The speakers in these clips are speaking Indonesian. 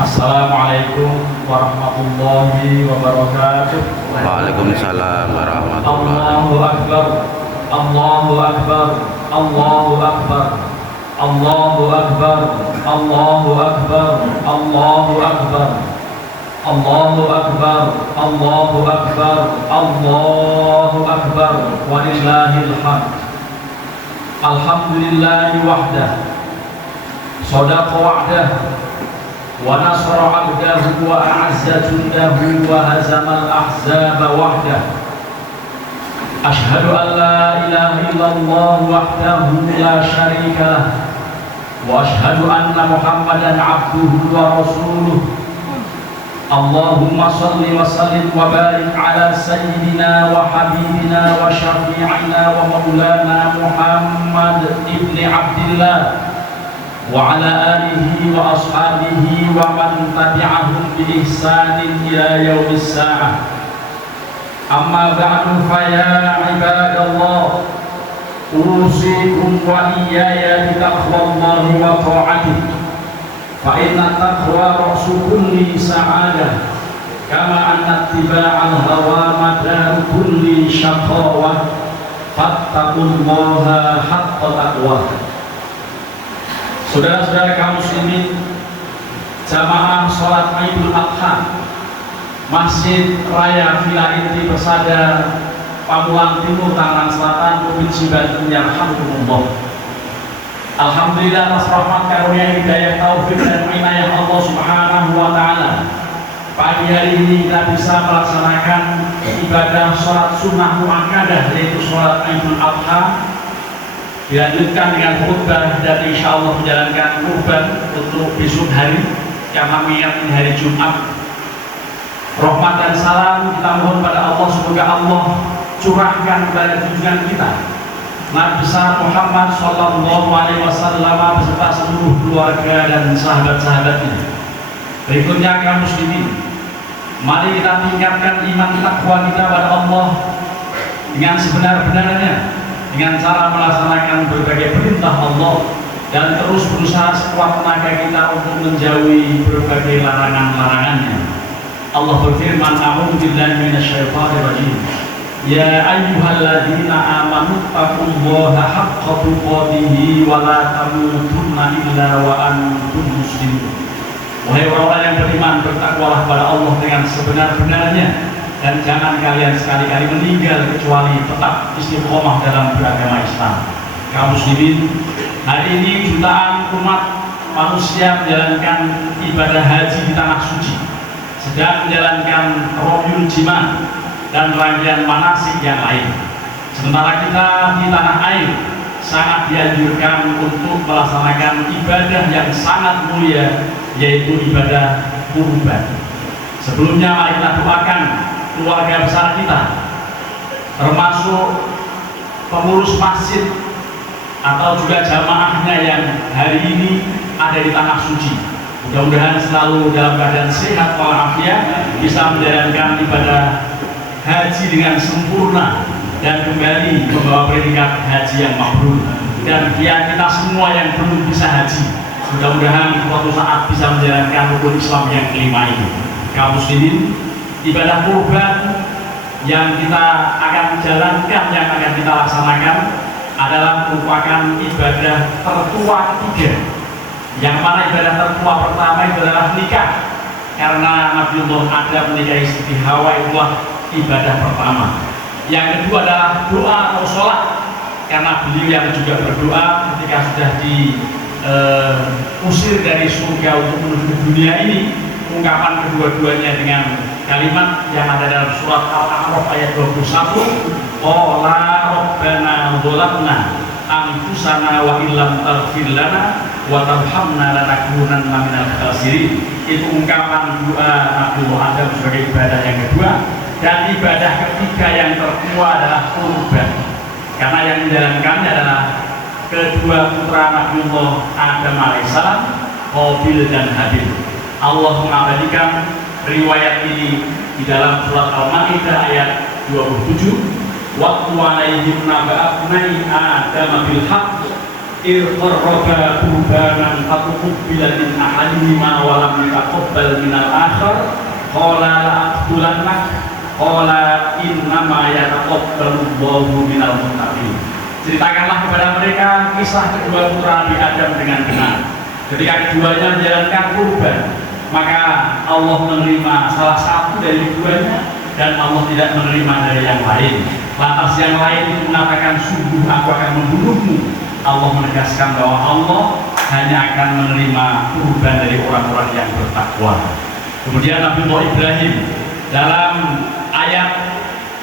Assalamualaikum warahmatullahi wabarakatuh. Waalaikumsalam warahmatullahi. Allahu Akbar, Allahu Akbar, Allahu Akbar, Allahu Akbar, Allahu Akbar, Allahu Akbar, Allahu Akbar, Allahu Akbar, Allahu Akbar, walillahil hamd. Alhamdulillahi wahdah, shadaqa wa'dah, wa nasara 'abdahu wa a'azza jundahu wa hazamal ahzaba wahdah. Ashhadu an la ilaha illallah wahdahu la syarika lah, wa ashhadu anna Muhammadan 'abduhu wa rasuluh. Allahumma salli wa sallim wa barik ala sayyidina wa habibina wa syafi'ina wa maulana Muhammad ibni Abdillah wa ala alihi wa ashabihi wa man tabi'ahum bi ihsanin ila yaumis sa'ah. Amma ba'du, fa ya ibadallah, usikum wa iyaya bi taqwallahi wa ta'atihi, fa inna taqwa ra'su kulli sa'adah, kama anna ittiba'al hawa madaru kulli syaqawah, fattaqullaha haqqa taqwah. Saudara-saudara kaum muslimin, jamaah sholat Idul Adha Masjid Raya Villa Inti Persada, Pamulang Timur, Tangerang Selatan, Provinsi Banten, yarhamkumullah. Alhamdulillah atas rahmat karunia hidayah taufik dan inayah Allah Subhanahu wa taala, pagi hari ini kita bisa melaksanakan ibadah sholat sunnah muakkadah, yaitu sholat Idul Adha, dilanjutkan dengan khutbah dan insya Allah menjalankan kurban untuk besok hari yang mengingat ini hari Jumat. Rahmat dan salam kita mohon pada Allah, semoga Allah curahkan kepada junjungan kita Nabi besar Muhammad Sallallahu Alaihi Wasallam beserta seluruh keluarga dan sahabat-sahabatnya. Berikutnya kaum muslimin, mari kita tingkatkan iman takwa kita pada Allah dengan sebenar-benarnya, dengan cara melaksanakan berbagai perintah Allah dan terus berusaha sekuat tenaga kita untuk menjauhi berbagai larangan-larangannya. Allah berfirman, a'udzu billahi minasyaitonir rajim, ya ayyuhalladzina amanu taqullaha haqqa tuqatih wa la tamutunna illa wa antum muslimun. Wahai orang-orang yang beriman, bertakwalah pada Allah dengan sebenar-benarnya dan jangan kalian sekali-kali meninggal kecuali tetap istiqomah dalam beragama Islam. Kaum muslimin, hari ini jutaan umat manusia menjalankan ibadah haji di tanah suci, sedang menjalankan Rayul Jima dan rangkaian manasik yang lain. Sementara kita di tanah air sangat dianjurkan untuk melaksanakan ibadah yang sangat mulia, yaitu ibadah kurban. Sebelumnya mari kita doakan keluarga besar kita, termasuk pengurus masjid atau juga jamaahnya yang hari ini ada di tanah suci. Mudah-mudahan selalu dalam keadaan sehat walafiat, bisa menjalankan ibadah haji dengan sempurna dan kembali membawa predikat haji yang mabrur. Dan kita semua yang belum bisa haji, mudah-mudahan suatu saat bisa menjalankan rukun Islam yang kelima ini. Kaum muslimin, ibadah kurban yang kita akan jalankan, yang akan kita laksanakan adalah merupakan ibadah tertua ketiga, yang mana ibadah tertua pertama itu adalah nikah, karena Nabiullah Adam menikahi Siti Hawa, itulah ibadah pertama. Yang kedua adalah doa atau sholat, karena beliau yang juga berdoa ketika sudah diusir dari surga untuk menuju ke dunia ini. Ungkapan kedua-duanya dengan kalimat yang ada dalam surat Al-A'raf ayat 21, qala rabbana dzalamna anfusana wa illam taghfir lana wa tarhamna lanakunanna minal khasirin. Itu ungkapan doa Nabi Adam sebagai ibadah yang kedua. Dan ibadah ketiga yang tertua adalah kurban, karena yang menjalankannya adalah kedua putra Nabiullah Adam alaihissalam, Qabil dan Habil. Allah mengabadikan riwayat ini di dalam surat Al-Maidah ayat 27, waqtu alaihim naba'abnai Adam bil haqq irqarraba qurbanan fatuqbila min ahadihima wa lam yataqabbal min al-akhar qala la aqtulannak qala innama yataqabbalu Allahu minal muttaqin. Ceritakanlah kepada mereka kisah kedua putra Nabi Adam dengan benar. Ketika keduanya menjalankan kurban, maka Allah menerima salah satu dari keduanya dan Allah tidak menerima dari yang lain. Lantas yang lain itu mengatakan, sungguh aku akan membunuhmu. Allah menegaskan bahwa Allah hanya akan menerima kurban dari orang-orang yang bertakwa. Kemudian Nabi Ibrahim dalam ayat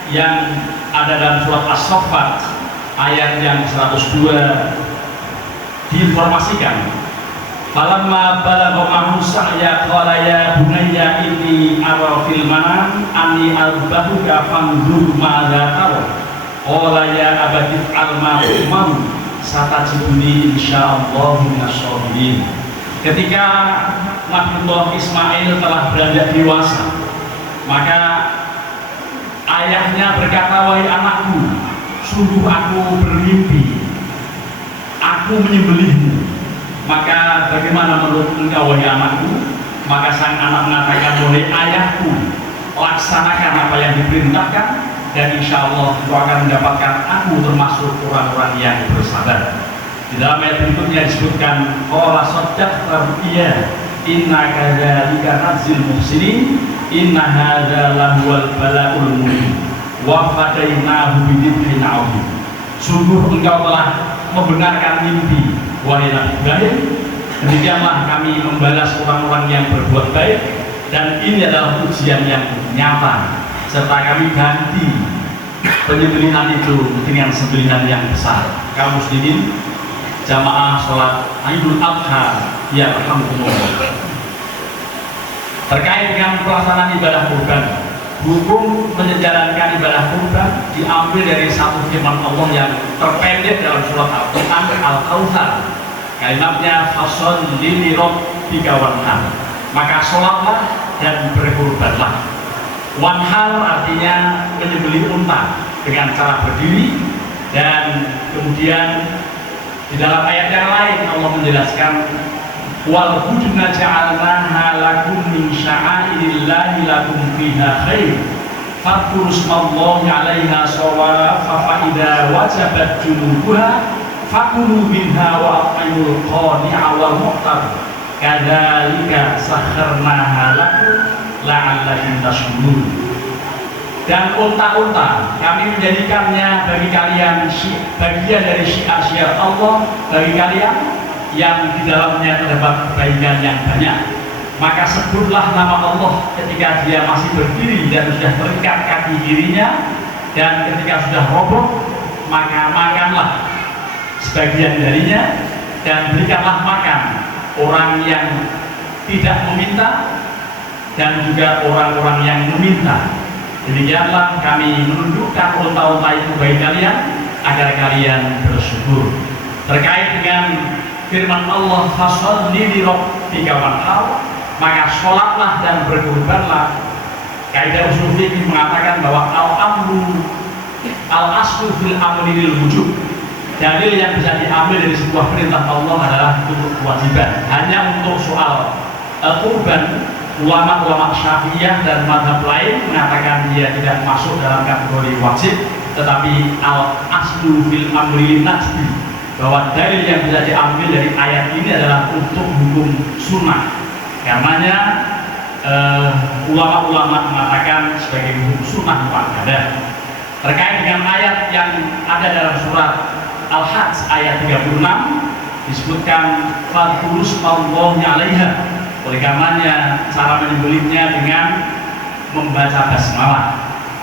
yang ada dalam surat As-Saffat ayat yang 102 diinformasikan, falamma balagha ma'ahu sa'ya qala ya bunayya inni ara fil manam anni azbahuka fanzur ma'adza tara qala ya abati if'al ma tu'mar satajiduni insyaallah minasy-shabirin. Ketika Nabiullah Ismail telah beranjak dewasa, maka ayahnya berkata, wahai anakku, sungguh aku bermimpi, aku menyembelihmu. Maka bagaimana menurut engkau wahai anakku? Maka sang anak mengatakan, wahai ayahku, laksanakan apa yang diperintahkan dan insya Allah engkau akan mendapatkan aku termasuk orang-orang yang bersabar. Di dalam ayat berikutnya disebutkan, qala saddaqta ru'ya inna kadzalika nadzil muhsinin inna hadza lahuwal bala'ul mubin wa fadainahu bidhibhin 'adzim. Sungguh engkau telah membenarkan mimpi wahai Nabi Ibrahim, demikianlah kami membalas orang-orang yang berbuat baik dan ini adalah ujian yang nyata, serta kami ganti penyembelihan itu dengan sembelihan yang besar. Kaum muslimin jamaah sholat Idul Adha ya alhamdulillah. Terkait dengan pelaksanaan ibadah kurban, hukum menjalankan ibadah kurban diambil dari satu firman Allah yang terpendek dalam surat Al-Quran Al-Kautsar. Kalimatnya fasholli li rabbika wanhar, maka sholatlah dan berkurbanlah. Wanhar artinya menyembelih unta dengan cara berdiri, dan kemudian di dalam ayat yang lain Allah menjelaskan, wal budna ja'alnaha lakum min sya'airillahi lakum fiha khair fadhkuru smallahi 'alaiha shawafa fa idza wajabat junubuha fakulu minha wa at'imul qani'a wal mu'tar kadzalika sakharnaha lakum la'allakum tashkurun. Dan unta-unta kami menjadikannya bagi kalian bagian dari syiar-syiar Allah bagi kalian yang di dalamnya terdapat kebaikan yang banyak. Maka sebutlah nama Allah ketika dia masih berdiri dan sudah terikat kaki kirinya, dan ketika sudah roboh maka makanlah sebagian darinya dan berikanlah makan orang yang tidak meminta dan juga orang-orang yang meminta. Demikianlah kami menundukkan unta-unta itu bagi kalian agar kalian bersyukur. Terkait dengan firman Allah fasholli li rabbika wanhar, maka sholatlah dan berkurbanlah. Kaidah usul fikih mengatakan bahwa al-amru al-aslu fil amri lil wujub. Dalil yang bisa diambil dari sebuah perintah Allah adalah untuk kewajiban. Hanya untuk soal kurban, ulama-ulama Syafi'iyah dan mazhab lain mengatakan dia tidak masuk dalam kategori wajib, tetapi al-aslu fil amri najbi, bahwa dalil yang bisa diambil dari ayat ini adalah untuk hukum sunnah. Karenanya ulama-ulama mengatakan sebagai hukum sunnah muakkadah. Terkait dengan ayat yang ada dalam surat Al-Hajj ayat 36 disebutkan fadhkuru smallahi 'alaiha. Oleh karenanya cara menyembelihnya dengan membaca basmalah,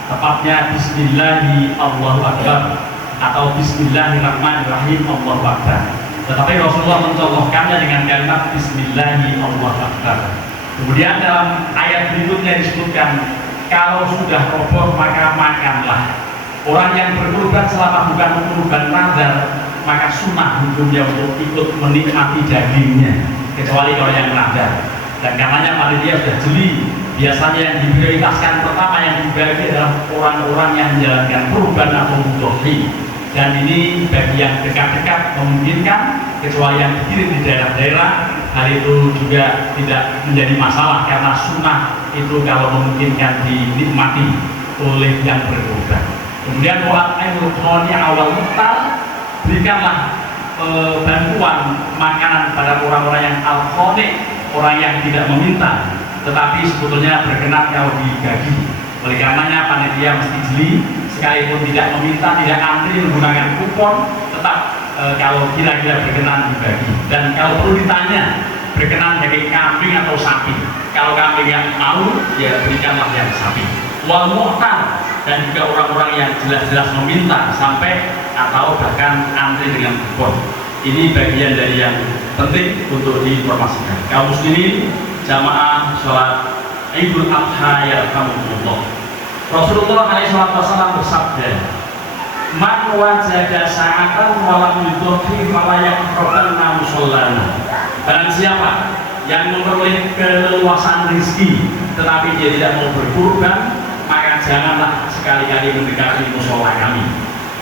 tepatnya bismillahi Allahu akbar atau bismillahirrahmanirrahim Allahu akbar. Tetapi Rasulullah mencontohkannya dengan kalimat bismillahi Allahu akbar. Kemudian dalam ayat berikutnya disebutkan, kalau sudah roboh maka makanlah. Orang yang berkurban selama bukan kurban nazar, maka sunnah hukumnya untuk ikut menikmati dagingnya, kecuali kalau yang nazar. Dan karenanya panitia sudah jeli, biasanya yang diprioritaskan pertama yang dibagi adalah orang-orang yang menjalankan kurban atau mudhohi. Dan ini bagi yang dekat-dekat memungkinkan, kecuali yang dikirim di daerah-daerah, hal itu juga tidak menjadi masalah karena sunnah itu kalau memungkinkan dinikmati oleh yang berkurban. Kemudian buat Qur'ani awal mutal, berikanlah bantuan makanan pada orang-orang yang al-khoni, orang yang tidak meminta tetapi sebetulnya berkenan kalau dibagi. Oleh karenanya panitia mesti jeli, sekalipun tidak meminta, tidak antri menggunakan kupon, tetap kalau kira-kira berkenan dibagi. Dan kalau perlu ditanya, berkenan daging kambing atau sapi. Kalau kambing yang mau, ya berikanlah yang sapi. Wal mu'tar, dan juga orang-orang yang jelas-jelas meminta sampai atau bahkan antri dengan kupon. Ini bagian dari yang penting untuk diinformasikan. Kaum muslimin, jamaah sholat Idul Adha yarhamukumullah. Rasulullah SAW bersabda, "Man wajada sa'atan wa lam yudhi fala yaqrabanna musallana." Barang siapa yang memperoleh keleluasan rezeki tetapi dia tidak mau berkurban, maka janganlah sekali-kali mendekati musola kami.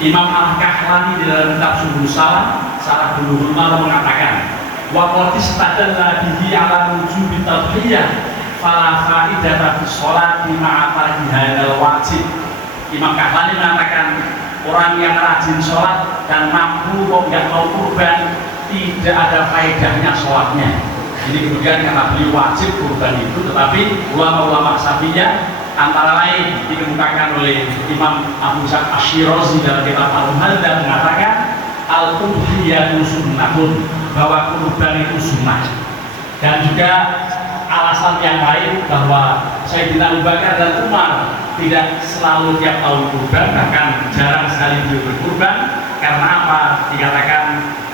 Imam Al-Kahlani di dalam kitab Subul Salam Syarah Bulughul Maram mengatakan, wa qad istadalla bihi ala wujubi tadhiyah fala faidata fi sholati ma'a tarkihal wajib. Imam Kahlani mengatakan, orang yang rajin sholat dan mampu kok nggak mau kurban, tidak ada faedahnya sholatnya. Ini kemudian karena beliau wajib kurban itu, tetapi ulama-ulama Syafi'iyah antara lain dikemukakan oleh Imam Abu Sa'id Asy-Syirazi dalam kitab Al-Muhadzab mengatakan al-udhiyatu sunnatun, bahwa kurban itu sunnah. Dan juga alasan yang lain bahwa Sayyidina Abu Bakar dan Umar tidak selalu tiap tahun kurban, bahkan jarang sekali beliau berkurban. Karena apa? Dikatakan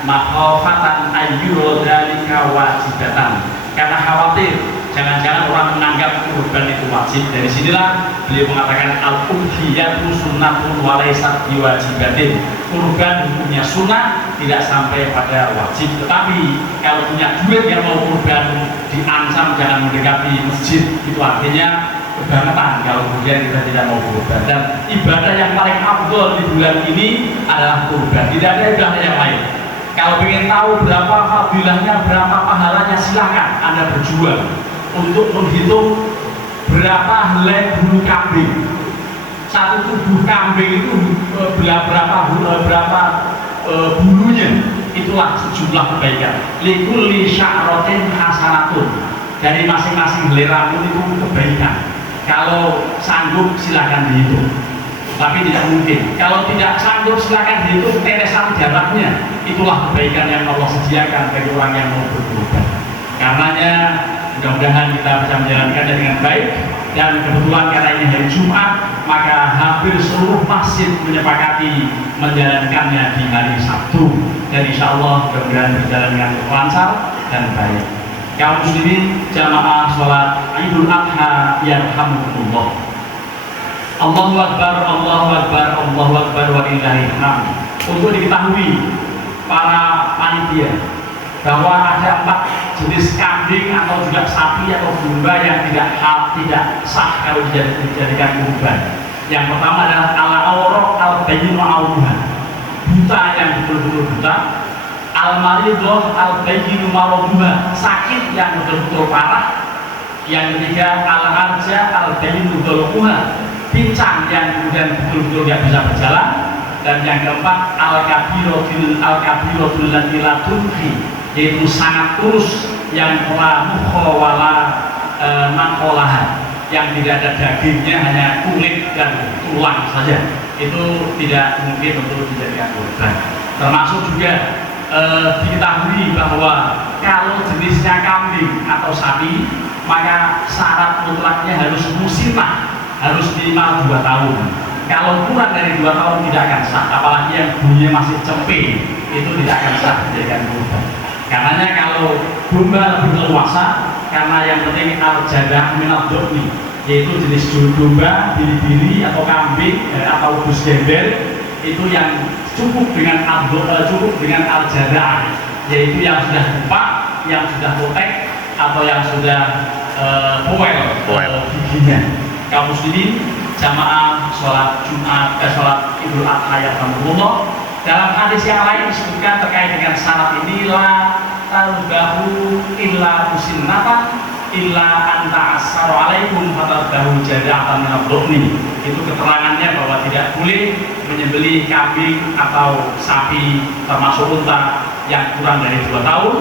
makhofatan ayyuro dalika wajibatan, karena khawatir jangan-jangan orang menganggap kurban itu wajib. Dari sinilah beliau mengatakan al-udhiyatu sunnatun wa laysat biwajibatin. Kurban hukumnya sunnah, tidak sampai pada wajib. Tetapi kalau punya duit yang mau kurban, diancam jangan mendekati masjid, itu artinya kebangetan kalau kemudian kita tidak mau kurban. Dan ibadah yang paling afdol di bulan ini adalah kurban, tidak ada ibadah yang lain. Kalau ingin tahu berapa fadilahnya, berapa pahalanya, silakan Anda berjuang untuk menghitung berapa helai bulu kambing. Satu tubuh kambing itu berapa bulunya, itulah sejumlah kebaikan. Likulli sya'ratin hasanatun, dari masing-masing helai rambut itu kebaikan. Kalau sanggup silakan dihitung, tapi tidak mungkin. Kalau tidak sanggup silakan dihitung tetesan darahnya, itulah kebaikan yang Allah sediakan bagi orang yang mau berkorban. Karenanya mudah-mudahan kita bisa menjalankannya dengan baik. Dan kebetulan karena ini hari Jumat, maka hampir seluruh masjid menyepakati menjalankannya di hari Sabtu. Dan insya Allah mudah-mudahan berjalan dengan lancar dan baik. Kaum muslimin jamaah sholat Idul Adha yarhamukumullah. Allahu Akbar, Allahu Akbar, Allahu Akbar wa lillahil hamd. Untuk diketahui para panitia bahwa ada 4 jenis kambing atau juga sapi atau domba yang tidak sah kalau dijadikan kurban. Yang pertama adalah al-awraq al-bayyinu auha, buta yang betul-betul buta. Al-maridhah al-bayyinu maraduha, sakit yang betul-betul parah. Yang ketiga al-arja al-bayyinu dhulquha, pincang yang kemudian betul-betul tidak bisa berjalan. Dan yang keempat al-kabiratul lati la tunhi, yaitu sangat kurus yang la mukha wala maqalaha, yang tidak ada dagingnya, hanya kulit dan tulang saja. Itu tidak mungkin untuk dijadikan kurban. Termasuk juga diketahui bahwa kalau jenisnya kambing atau sapi, maka syarat mutlaknya harus musimah, harus minimal 2 tahun. Kalau kurang dari 2 tahun tidak akan sah, apalagi yang bulunya masih cempe, itu tidak akan sah dijadikan kurban. Karenanya kalau domba lebih leluasa, karena yang penting al-jadah minal dhoni, yaitu jenis domba bili-bili atau kambing atau dus gembel, itu yang cukup dengan al-jadah, yaitu yang sudah bupak, yang sudah potek, atau yang sudah poel giginya. Kaum muslimin jamaah sholat Jumat, sholat Idul Adha yarhamukumullah, Dalam hadis yang lain disebutkan terkait dengan syarat ini, la talbahu illa musinnatan illa anta assaru alaikum fatadahu jada'atan minad-dhani. Itu keterangannya bahwa tidak boleh menyembelih kambing atau sapi termasuk unta yang kurang dari 2 tahun,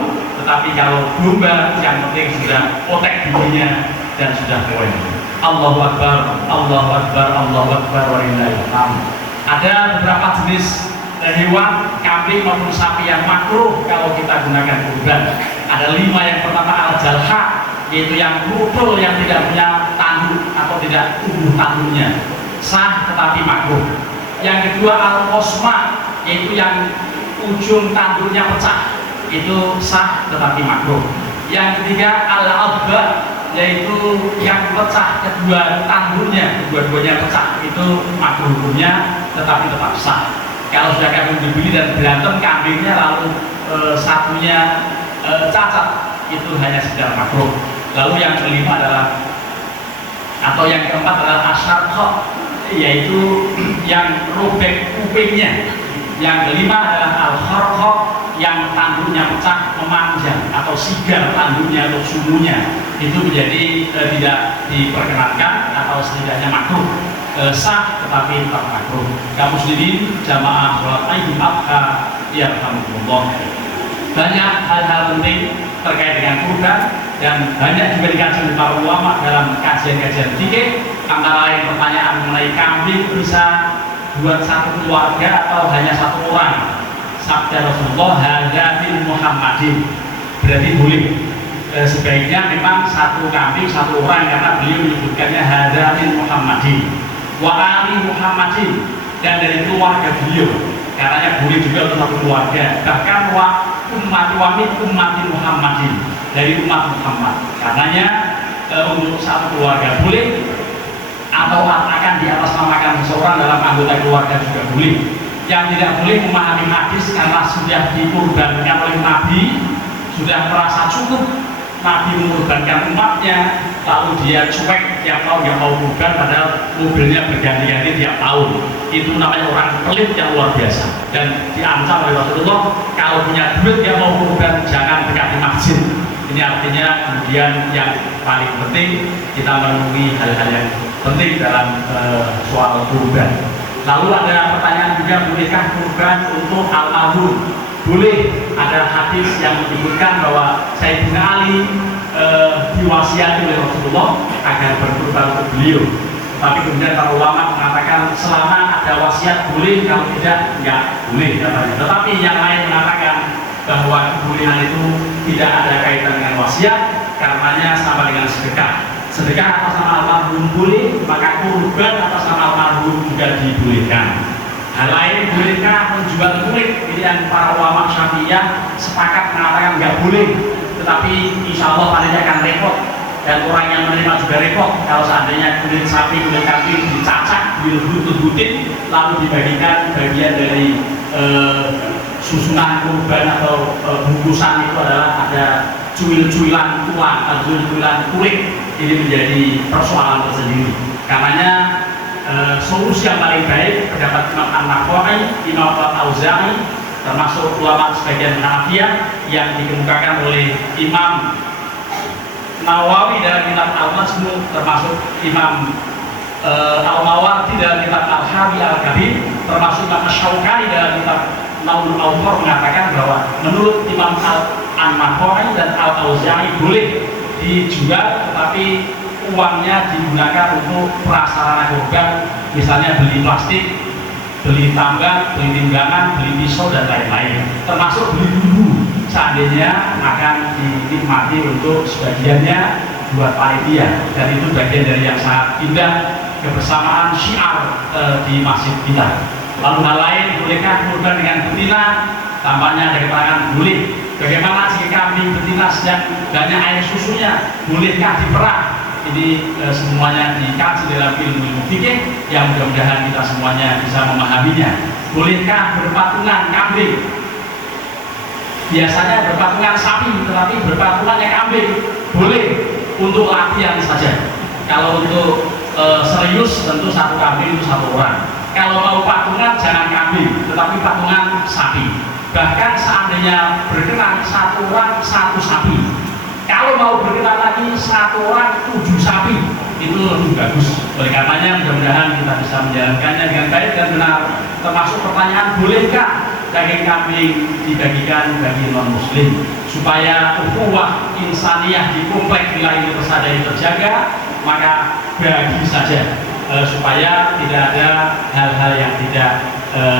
tetapi kalau domba yang penting sudah otek giginya dan sudah poin. Allahu Akbar, Allahu Akbar, Allahu Akbar, walillahil hamd. Ada beberapa jenis hewan, kambing maupun sapi yang makruh kalau kita gunakan kurban. Ada 5. Yang pertama al-jalha, yaitu yang krupul, yang tidak punya tanduk atau tidak tumbuh tanduknya, sah tetapi makruh. Yang kedua al-qosma, yaitu yang ujung tanduknya pecah, itu sah tetapi makruh. Yang ketiga al-adba, yaitu yang pecah kedua tanduknya, dua-duanya pecah, itu makruh hukumnya tetapi tetap sah. Kalau sudah kambing dibeli dan berantem kambingnya lalu satunya cacat, itu hanya sekedar makruh. Lalu yang kelima adalah, atau yang keempat adalah asyarqah, yaitu yang robek kupingnya. Yang kelima adalah al-kharqah, yang tanduknya pecah memanjang atau sigar tanduknya atau sumunya, itu menjadi tidak diperkenankan atau setidaknya makruh. Sah tetapi tetap makruh. Kaum muslimin jamaah sholat Idul Adha yarhamukumullah. Banyak hal-hal penting terkait dengan kurban dan banyak juga dikaji oleh para ulama dalam kajian-kajian fikih. Antara lain pertanyaan mengenai kambing bisa buat satu keluarga atau hanya satu orang. Sabda Rasulullah, hadza min Muhammadin, berarti boleh. Sebaiknya memang satu kambing satu orang, karena beliau menyebutkannya hadza min Muhammadin wa ali Muhammadin, dan dari keluarga beliau, karena boleh juga untuk satu keluarga. Bahkan wa ummati wa min ummati Muhammadin, dari umat Muhammad, karenanya untuk satu keluarga boleh, atau akan di atas namakan seseorang dalam anggota keluarga juga boleh. Yang tidak boleh memahami hadis karena sudah dikurbankan oleh Nabi, sudah merasa cukup Nabi mengorbankan umatnya, lalu dia cuek tiap tahun nggak mau kurban, padahal mobilnya berganti-ganti tiap tahun. Itu namanya orang pelit yang luar biasa, dan diancam oleh Rasulullah, kalau punya duit dia mau kurban jangan dekati masjid. Ini artinya kemudian yang paling penting kita menemui hal-hal yang penting dalam soal kurban. Lalu ada pertanyaan juga, bolehkah kurban untuk almarhum? Boleh. Ada hadis yang menyebutkan bahwa Sayyidina Ali diwasiati oleh Rasulullah agar berkurban untuk beliau. Tapi kemudian para ulama mengatakan selama ada wasiat boleh, kalau tidak enggak boleh katanya. Tetapi yang lain mengatakan bahwa kebolehan itu tidak ada kaitan dengan wasiat, karenanya sama dengan sedekah. Sedekah atas nama almarhum boleh, maka kurban atas nama almarhum juga dibolehkan. Hal lain, bolehkah menjual kulit? Pilihan para ulama Syafi'iyah sepakat mengatakan nggak boleh, tetapi insya Allah panitia akan repot, dan orang yang menerima juga repot kalau seandainya kulit sapi, kulit kambing dicacak, dilebut-lebutin, lalu dibagikan bagian dari susunan kurban atau bungkusan itu adalah ada cuil-cuilan uang atau cuil-cuilan kulit. Ini menjadi persoalan tersendiri. Karenanya solusi yang paling baik pendapat Imam An-Nawawi, Imam Al-Auza'i, termasuk ulama sebagian Hanafiyah yang dikemukakan oleh Imam Nawawi dalam kitab Al-Majmu', termasuk Imam Al-Mawardi dalam kitab Al-Hawi Al-Kabir, termasuk Imam Asy-Syaukani dalam kitab Naulul Awtar mengatakan bahwa menurut Imam An-Nawawi dan Al-Auza'i boleh dijual, tetapi uangnya digunakan untuk prasarana kurban, misalnya beli plastik, beli tambang, beli timbangan, beli pisau dan lain-lain, termasuk beli bumbu seandainya akan dinikmati untuk sebagiannya buat panitia, dan itu bagian dari yang sangat indah kebersamaan syiar di masjid kita. Lalu hal lain, bolehkah kurban dengan betina? Tampaknya ada keterangan boleh. Bagaimana jika kambing betina sedang banyak air susunya, bolehkah diperah? Ini semuanya dikaji dalam ilmu fikih yang mudah-mudahan kita semuanya bisa memahaminya. Bolehkah berpatungan kambing? Biasanya berpatungan sapi, tetapi berpatungannya kambing boleh untuk latihan saja. Kalau untuk serius tentu satu kambing itu satu orang. Kalau mau patungan jangan kambing, tetapi patungan sapi. Bahkan seandainya berkenan satu orang satu sapi. Kalau mau berkenan lagi satu orang 7 sapi, itu lebih bagus. Oleh karenanya mudah-mudahan kita bisa menjalankannya dengan baik dan benar. Termasuk pertanyaan, bolehkah daging kambing dibagikan bagi non muslim supaya ukhuwah insaniyah di komplek wilayah persada ini terjaga? Maka bagi saja supaya tidak ada hal-hal yang tidak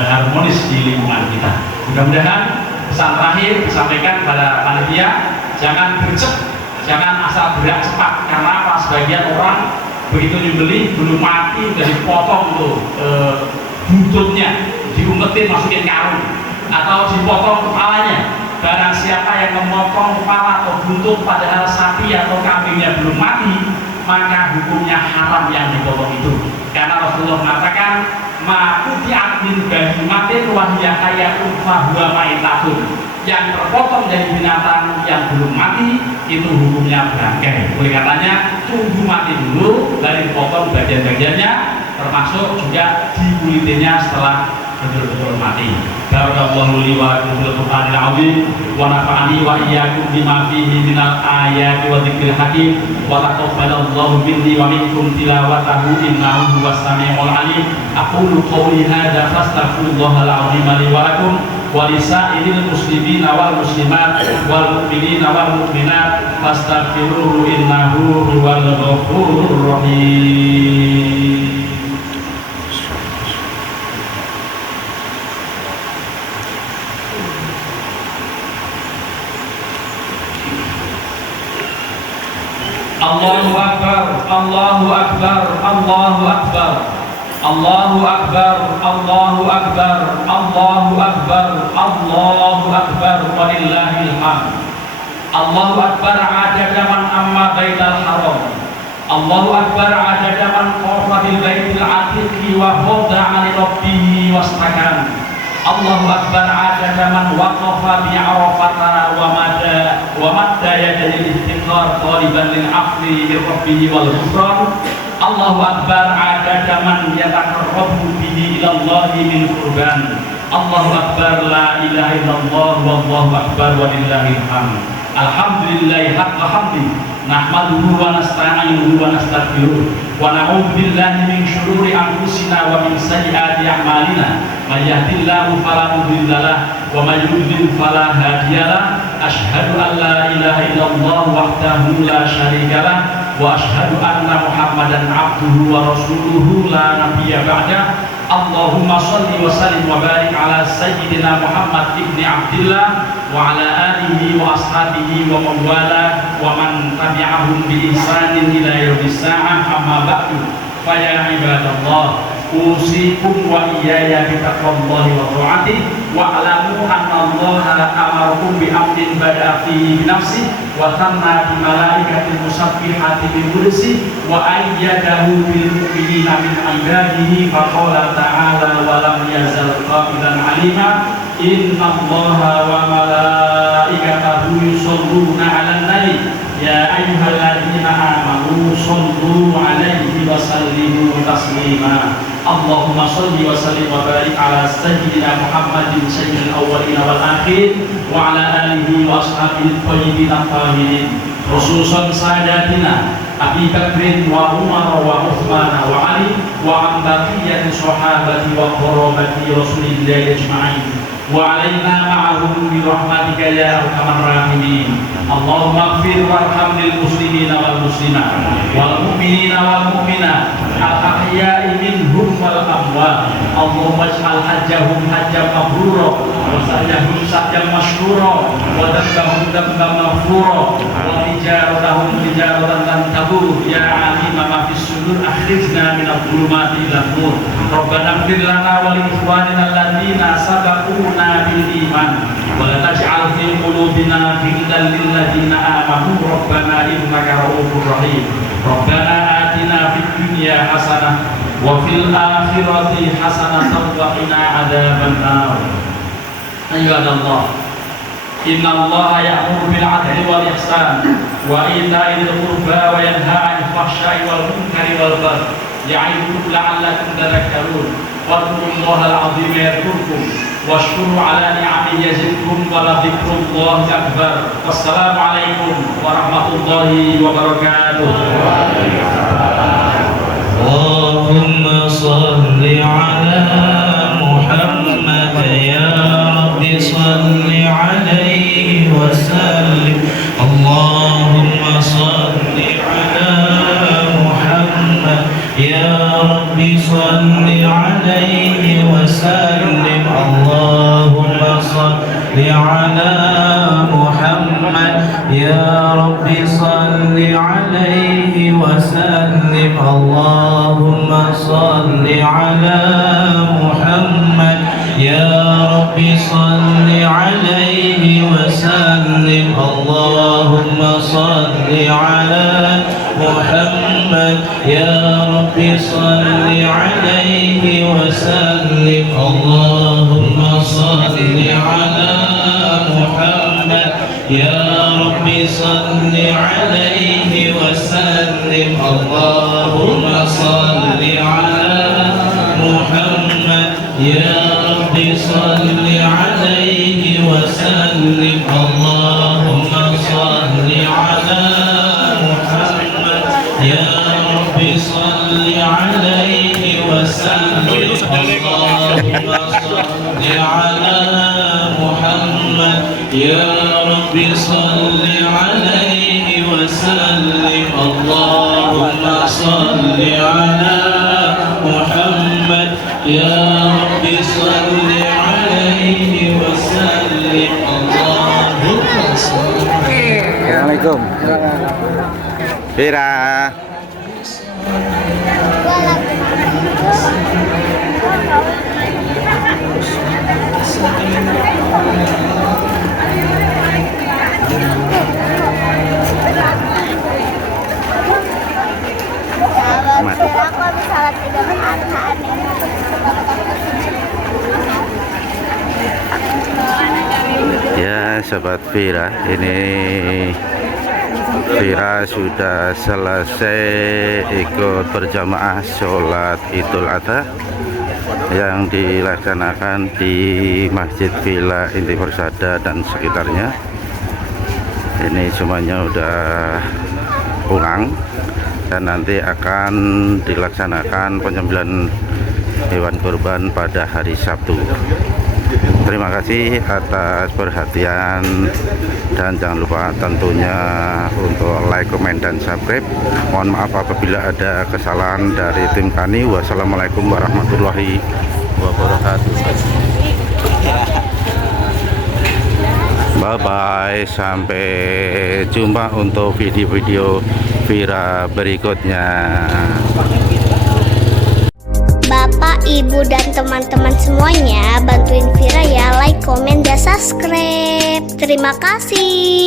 harmonis di lingkungan kita. Mudah-mudahan pesan terakhir disampaikan kepada panitia, jangan gercep, jangan asal gerak cepat. Karena apa? Sebagian orang begitu dibeli belum mati udah dipotong tuh buntutnya, diumpetin masukin karung atau dipotong kepalanya. Barang siapa yang memotong kepala atau buntut padahal sapi atau kambingnya belum mati, maka hukumnya haram yang dipotong itu. Karena Rasulullah mengatakan, ma quti'at min bahimatin wa hiya hayyatun fa huwa maitatun. Yang terpotong dari binatang yang belum mati itu hukumnya bangkai. Oleh karenanya tunggu mati dulu baru dipotong bagian-bagiannya, termasuk juga dikulitinya setelah betul-betul mati. Barakallahu li wa lakum fil Qur'anil 'azim wa nafa'ani wa iyyakum bima fihi minal ayati wa dzikril hakim wa taqabbalallahu minni wa minkum tilawatahu innahu huwas samiul 'alim. Aqulu qawli hadza fastaghfirullahal 'azim li wa lakum wa lisa'iril muslimina wal muslimat wal mu'minina wal mu'minat fastaghfiruhu innahu huwal ghafurur rahim. Allahu Akbar, Allahu Akbar, Allahu Akbar, Allahu Akbar, Allahu Akbar, Allahu Akbar, Allahu Akbar, walillahil hamd. Allahu Akbar adada man amma baital haram. Allahu Akbar adada man qafa bil baitil atiqi wa khada'a li rabbih wastakan. Allahu Akbar adada man waqafa bi arafata wa madda yadayhi istighfar taliban lil afwi li rabbih wal ghufran. Allahu Akbar adada man yataqarrabu bihi ila Allah min qurban. Allahu Akbar la ilaha illallah wallahu akbar walillahil hamd. Alhamdulillahi haqqa hamdi nahmaduhu wa nasta'inuhu wa nastaghfiruh wa na'udzu billahi min syururi anfusina wa min sayyiati a'malina. May yahdihillahu fala mudilla lahu wa may yudlil fala hadiya lahu. Asyhadu an la ilaha illallah wahdahu la syarika lahu wa asyhadu anna Muhammadan abduhu wa rasuluhu la nabiyya ba'da. Allahumma shalli wa sallim wa barik ala sayyidina Muhammad ibni Abdillah wa ala alihi wa ashabihi wa man wala wa man tabi'ahum bi ihsanin ila yaumis sa'ah. Amma ba'du, fa ya ibadallah, usikum wa iyaya bi taqwallahi wa ta'atihi wa alamu anna Allaha amarakum bi amrin bada'a fihi bi nafsi wa thanna bi malaikatil musabbihati bi qudsi wa ayyadahu bil mu'minina min ibadihi fa qala ta'ala wa lam yazal qabilan alima inna Allaha wa malaikatahu yusholluna 'alan nabi ya ayyuhalladzina amanu shollu 'alaihi wa sallimu taslima. Allahumma sholli wa sallim wa barik ala sayyidina Muhammadin sayyidil awwalin wal akhirin wa ala alihi wa ashabihi thayyibin tahirin khususan sadatina Abi Bakrin wa Umar wa Uthman wa Ali wa an baqiyati sahabati wa qarabati Rasulillah ajma'in wa alaina ma'ahum bi rahmatika ya arhamar rahimin. Allahumma ighfir warham lil muslimina wal muslimat wal mu'minina wal mu'minat al ahya'i minhum wal amwat. Allahumma ij'al hajjahum hajjan mabrura wa sa'yahum sa'yan mashkura wa dambahum damban maghfura wa tijaratahum tijaratan lan tabur ya alima ma fis sudur akhrijna min adh-dhulumati ila nur. Rabbana ighfir lana wa li ikhwanina alladhina sabaquna bil iman wa la taj'al fi qulubina ghillan lil ladzina amanu rabbana innaka ra'ufur rahim. Rabbana atina fid dunya hasanah wa fil akhirati hasanatan wa qina adzaban nar. Ayyuhallah, inna Allaha ya'muru bil 'adli wal ihsan wa ita'i dzil qurba wa yanha 'anil fahsya'i wal munkari wal baghi ya'idukum la'allakum tadhakkarun. wadhkurullahal azim yadhkurkum washkuru ala ni'amihi yazidkum wa ladzikrullahi akbar. Wassalamualaikum warahmatullahi wabarakatuh. Allahumma salli ala Muhammad ya Rabbi salli alaihi wa sallim. Allahumma salli ala Muhammad ya Rabbi salli alaihi wa sallim. Allahumma salli ala Muhammad ya Rabbi salli alaihi wa sallim. Allahumma salli ala Muhammad ya Rabbi salli alaihi wa sallim. Allahumma salli ala Muhammad ya Rabbi salli alaihi wa sallim. Allahumma salli ala Muhammad ya Rabbi salli alaihi wa sallim. Allahumma salli ala Muhammad ya Rabbi salli alaihi wa sallim. Allahumma salli ala Muhammad ya Rabbi salli alaihi wa sallim. Allahumma salli ala Muhammad ya Rabbi salli alaihi wa sallim. Allahumma salli ala Muhammad ya Rabbi salli alaihi wa sallim. Allahumma salli. Assalamualaikum. Vira. Kalau misalnya tidak bertahan Ya sahabat Vira, ini Vira sudah selesai ikut berjamaah sholat Idul Adha yang dilaksanakan di Masjid Villa Inti Persada dan sekitarnya. Ini semuanya udah pulang dan nanti akan dilaksanakan penyembelihan hewan kurban pada hari Sabtu. Terima kasih atas perhatian dan jangan lupa tentunya untuk like, komen, dan subscribe. Mohon maaf apabila ada kesalahan dari tim kami. Wassalamualaikum warahmatullahi wabarakatuh. Bye bye, sampai jumpa untuk video-video Vira berikutnya. Bapak, Ibu, dan teman-teman semuanya bantuin Vira ya, like, komen, dan subscribe. Terima kasih.